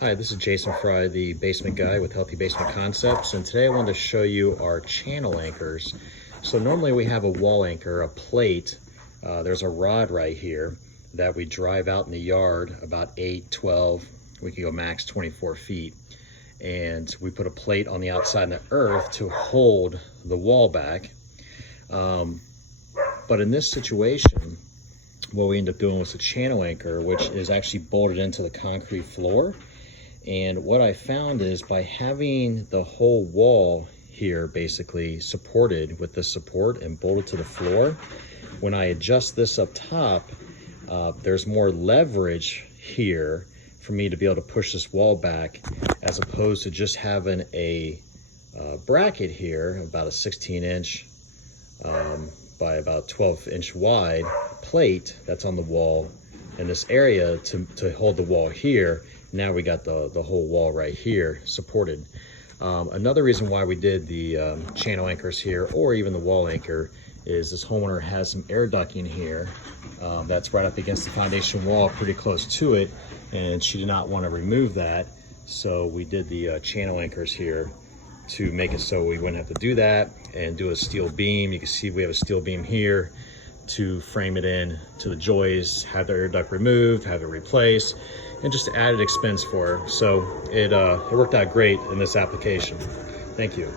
Hi, this is Jason Fry, the basement guy with Healthy Basement Concepts, and today I wanted to show you our channel anchors. So normally we have a wall anchor, a plate. There's a rod right here that we drive out in the yard about 8, 12, we can go max 24 feet. And we put a plate on the outside of the earth to hold the wall back. But in this situation, what we end up doing was a channel anchor, which is actually bolted into the concrete floor. And what I found is by having the whole wall here basically supported with the support and bolted to the floor, when I adjust this up top, there's more leverage here for me to be able to push this wall back, as opposed to just having a bracket here, about a 16-inch by about 12-inch wide plate that's on the wall in this area to hold the wall here. Now we got the whole wall right here supported. Another reason why we did the channel anchors here, or even the wall anchor, is this homeowner has some air ducting here that's right up against the foundation wall, pretty close to it, and she did not want to remove that. So we did the channel anchors here to make it so we wouldn't have to do that, and do a steel beam. You can see we have a steel beam here to frame it in to the joists, have the air duct removed, have it replaced, and just added expense for her. So it worked out great in this application. Thank you.